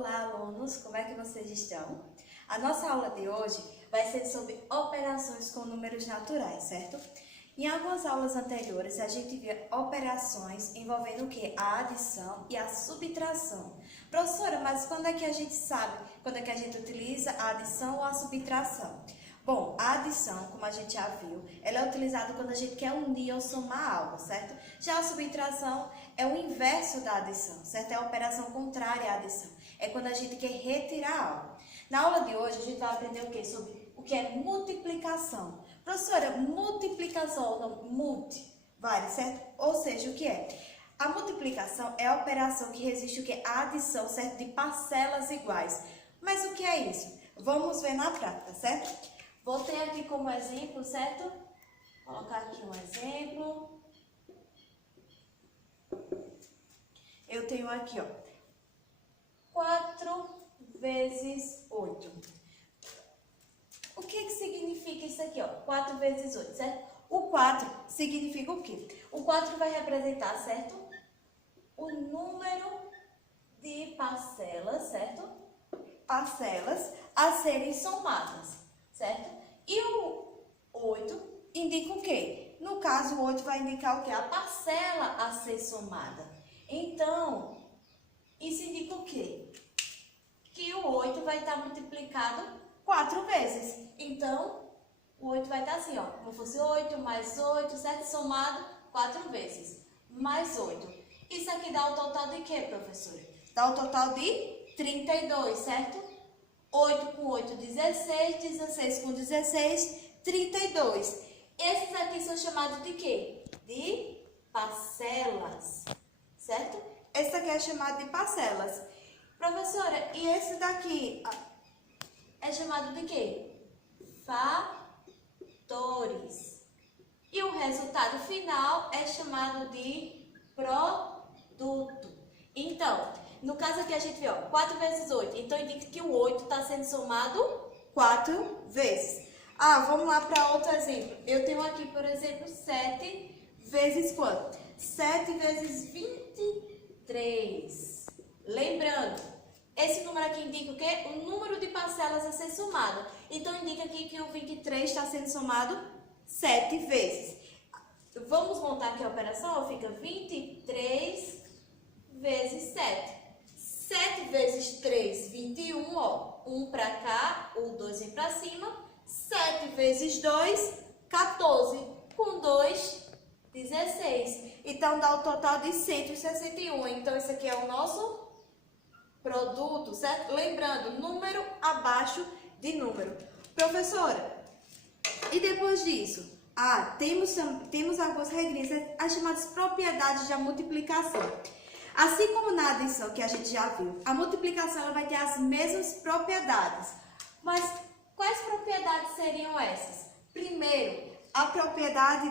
Olá, alunos! Como é que vocês estão? A nossa aula de hoje vai ser sobre operações com números naturais, certo? Em algumas aulas anteriores, a gente viu operações envolvendo o quê? A adição e a subtração. Professora, mas quando é que a gente sabe? Quando é que a gente utiliza a adição ou a subtração? Bom, a adição, como a gente já viu, ela é utilizada quando a gente quer unir ou somar algo, certo? Já a subtração é o inverso da adição, certo? É a operação contrária à adição. É quando a gente quer retirar algo. Na aula de hoje, a gente vai aprender o quê? Sobre o que é multiplicação. Professora, multiplicação, não, vários, certo? Ou seja, o que é? A multiplicação é a operação que resiste o que? A adição, certo? De parcelas iguais. Mas o que é isso? Vamos ver na prática, certo? Vou ter aqui como exemplo, certo? Vou colocar aqui um exemplo. Eu tenho aqui, ó, 4 vezes 8. O que significa isso aqui, ó? 4 vezes 8, certo? O 4 significa o quê? O 4 vai representar, certo? O número de parcelas, certo? Parcelas a serem somadas, certo? E o 8 indica o quê? No caso, o 8 vai indicar o quê? A parcela a ser somada. Então, isso indica o quê? Que o 8 vai estar multiplicado 4 vezes. Então, o 8 vai estar assim, ó, como fosse 8 mais 8, certo? Somado 4 vezes. Mais 8. Isso aqui dá o total de quê, professora? Dá o total de 32, certo? 8 com 8, 16, 16 com 16, 32. Esses aqui são chamados de quê? De parcelas, certo? Esse aqui é chamado de parcelas. Professora, e esse daqui é chamado de quê? Fatores. E o resultado final é chamado de produto. Então, no caso aqui a gente vê, ó, 4 vezes 8. Então, indica que o 8 está sendo somado 4 vezes. Vamos lá para outro exemplo. Eu tenho aqui, por exemplo, 7 vezes quanto? 7 vezes 23. Lembrando, esse número aqui indica o quê? O número de parcelas a ser somado. Então, indica aqui que o 23 está sendo somado 7 vezes. Vamos montar aqui a operação, ó, fica 23 vezes 7. 7 vezes 3, 21, ó. 1 para cá, o 2 vem para cima. 7 vezes 2, 14. Com 2, 16. Então, dá o total de 161. Então, isso aqui é o nosso produto, certo? Lembrando, número abaixo de número. Professora, e depois disso? Temos algumas regrinhas, as chamadas propriedades da multiplicação. Assim como na adição, que a gente já viu, a multiplicação ela vai ter as mesmas propriedades. Mas quais propriedades seriam essas? Primeiro, a propriedade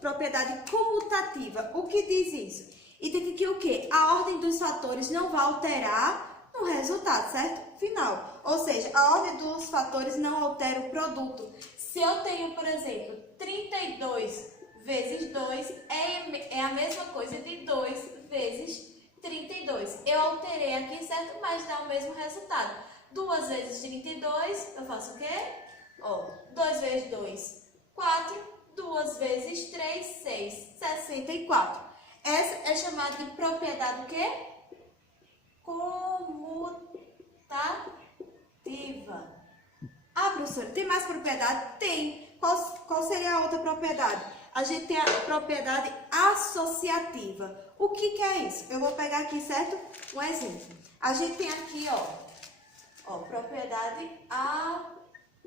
propriedade comutativa. O que diz isso? Indica que o quê? A ordem dos fatores não vai alterar no resultado, certo? Final. Ou seja, a ordem dos fatores não altera o produto. Se eu tenho, por exemplo, 32 vezes 2 é a mesma coisa de 2 vezes 32. Eu alterei aqui, certo? Mas dá o mesmo resultado. 2 vezes 32, eu faço o quê? Ó, 2 vezes 2, 4. 2 vezes 3, 6, 64. Essa é chamada de propriedade o quê? Comutativa. Professora, tem mais propriedade? Tem. Qual seria a outra propriedade? A gente tem a propriedade associativa. O que é isso? Eu vou pegar aqui, certo? Um exemplo. A gente tem aqui, ó, propriedade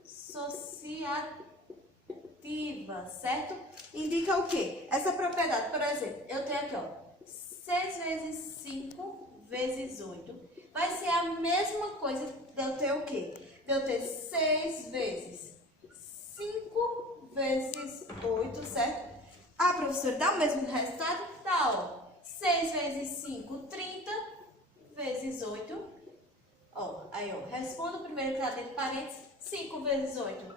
associativa, certo? Indica o quê? Essa propriedade, por exemplo, eu tenho aqui, ó, 6 vezes 5 vezes 8. Vai ser a mesma coisa de eu ter o quê? De eu ter 6 vezes 5 vezes 8, certo? Professora, dá o mesmo resultado? Dá, ó. 6 vezes 5, 30 vezes 8. Ó, aí, ó, respondo o primeiro que está dentro de parênteses. 5 vezes 8,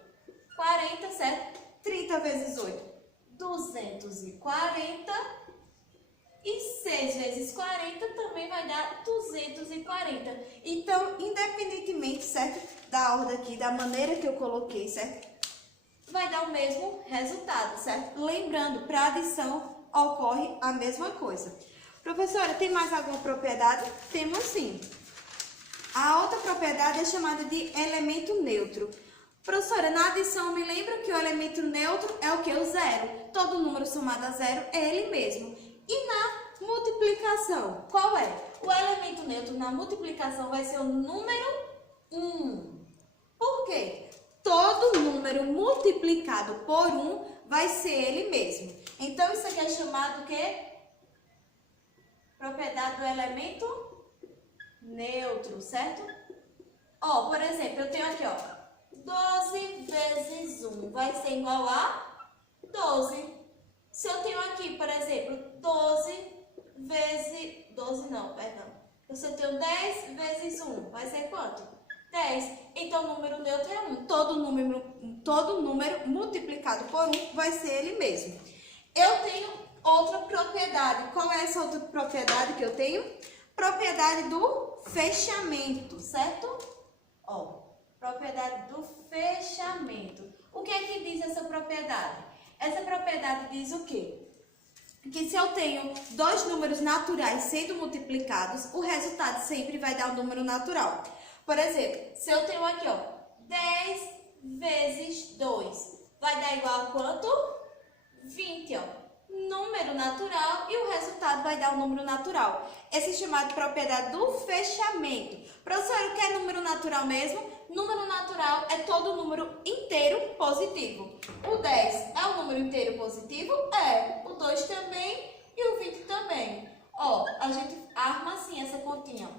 40, certo? 30 vezes 8, 240 E 6 vezes 40 também vai dar 240. Então, independentemente, certo, da ordem aqui, da maneira que eu coloquei, certo, vai dar o mesmo resultado, certo? lembrando, para adição ocorre a mesma coisa. Professora, tem mais alguma propriedade? Temos sim. A outra propriedade é chamada de elemento neutro. Professora, na adição, me lembra que o elemento neutro é o que? O zero. Todo número somado a zero é ele mesmo. E na multiplicação, qual é? O elemento neutro na multiplicação vai ser o número 1. Por quê? Todo número multiplicado por 1 vai ser ele mesmo. Então, isso aqui é chamado o quê? Propriedade do elemento neutro, certo? Ó, por exemplo, eu tenho aqui, ó, 12 vezes 1 vai ser igual a 12. Se eu tenho aqui, por exemplo, Se eu tenho 10 vezes 1, vai ser quanto? 10. Então, o número neutro é 1. Todo número multiplicado por 1 vai ser ele mesmo. Eu tenho Outra propriedade. Qual é essa outra propriedade que eu tenho? Propriedade do fechamento, certo? Ó, propriedade do fechamento. O que é que diz essa propriedade? Essa propriedade diz o quê? Que se eu tenho dois números naturais sendo multiplicados, o resultado sempre vai dar um número natural. Por exemplo, se eu tenho aqui, ó, 10 vezes 2, vai dar igual a quanto? 20, ó. Número natural e o resultado vai dar um número natural. Esse é chamado de propriedade do fechamento. Professor, o que é número natural mesmo? Número natural é todo número inteiro positivo. O 10 é um número inteiro positivo? É. O 2 também e o 20 também. Ó, a gente arma assim essa continha.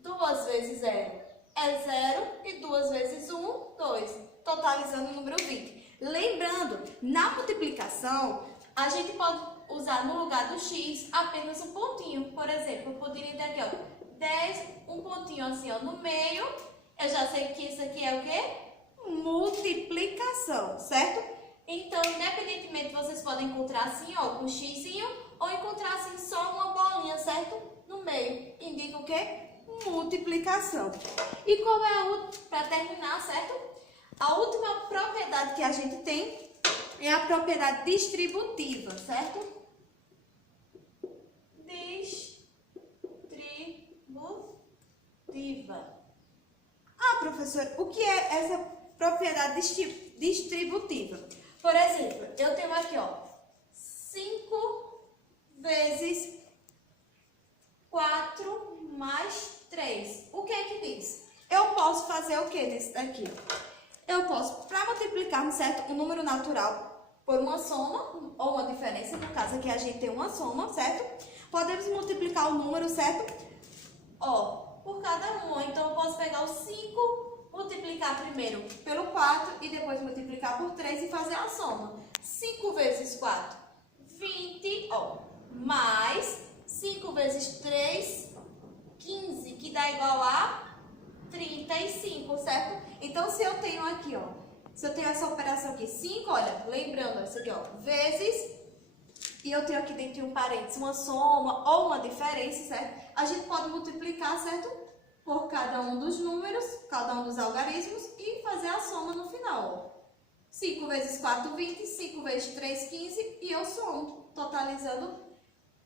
2 vezes 0 é 0 e 2 vezes 1, 2. Totalizando o número 20. Lembrando, na multiplicação, a gente pode usar no lugar do x apenas um pontinho. Por exemplo, eu poderia ter aqui, ó, 10, um pontinho assim, ó, no meio. Eu já sei que isso aqui é o quê? Multiplicação, certo? Então, independentemente, vocês podem encontrar assim, ó, com xzinho, ou encontrar assim só uma bolinha, certo? No meio. Indica o quê? Multiplicação. E qual é a última, para terminar, certo? A última propriedade que a gente tem é a propriedade distributiva, certo? Distributiva. Ah, professor, o que é essa propriedade distributiva? Por exemplo, eu tenho aqui, ó, 5 vezes 4 mais 3. O que é que diz? Eu posso fazer o que nesse daqui? Eu posso, para multiplicarmos, certo, um número natural por uma soma ou uma diferença, no caso aqui a gente tem uma soma, certo? Podemos multiplicar o número, certo? Ó, por cada um. Então, eu posso pegar o 5, multiplicar primeiro pelo 4 e depois multiplicar por 3 e fazer a soma. 5 vezes 4, 20, ó, mais 5 vezes 3, 15, que dá igual a 35, certo? Então, se eu tenho aqui, ó, se eu tenho essa operação aqui, 5, olha, lembrando, essa aqui, ó, vezes, e eu tenho aqui dentro de um parênteses uma soma ou uma diferença, certo? A gente pode multiplicar, certo? Por cada um dos números, cada um dos algarismos e fazer a soma no final, ó. 5 vezes 4, 20, 5 vezes 3, 15 e eu somo, totalizando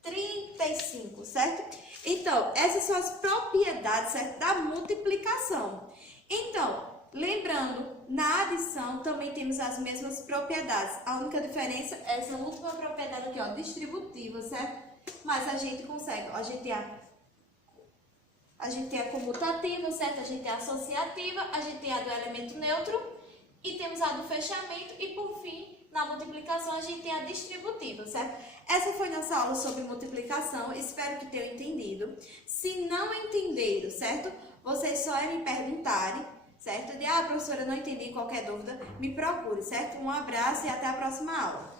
35, certo? Então, essas são as propriedades, certo, da multiplicação. Então, lembrando, na adição também temos as mesmas propriedades. A única diferença é essa última propriedade aqui, ó, distributiva, certo? Mas a gente consegue, ó, a gente tem a comutativa, certo? A gente tem a associativa, a gente tem a do elemento neutro e temos a do fechamento e, por fim, na multiplicação a gente tem a distributiva, certo? Essa foi nossa aula sobre multiplicação, espero que tenham entendido. Se não entenderam, certo? Vocês só me perguntarem, certo? Professora, não entendi, qualquer dúvida, me procure, certo? Um abraço e até a próxima aula.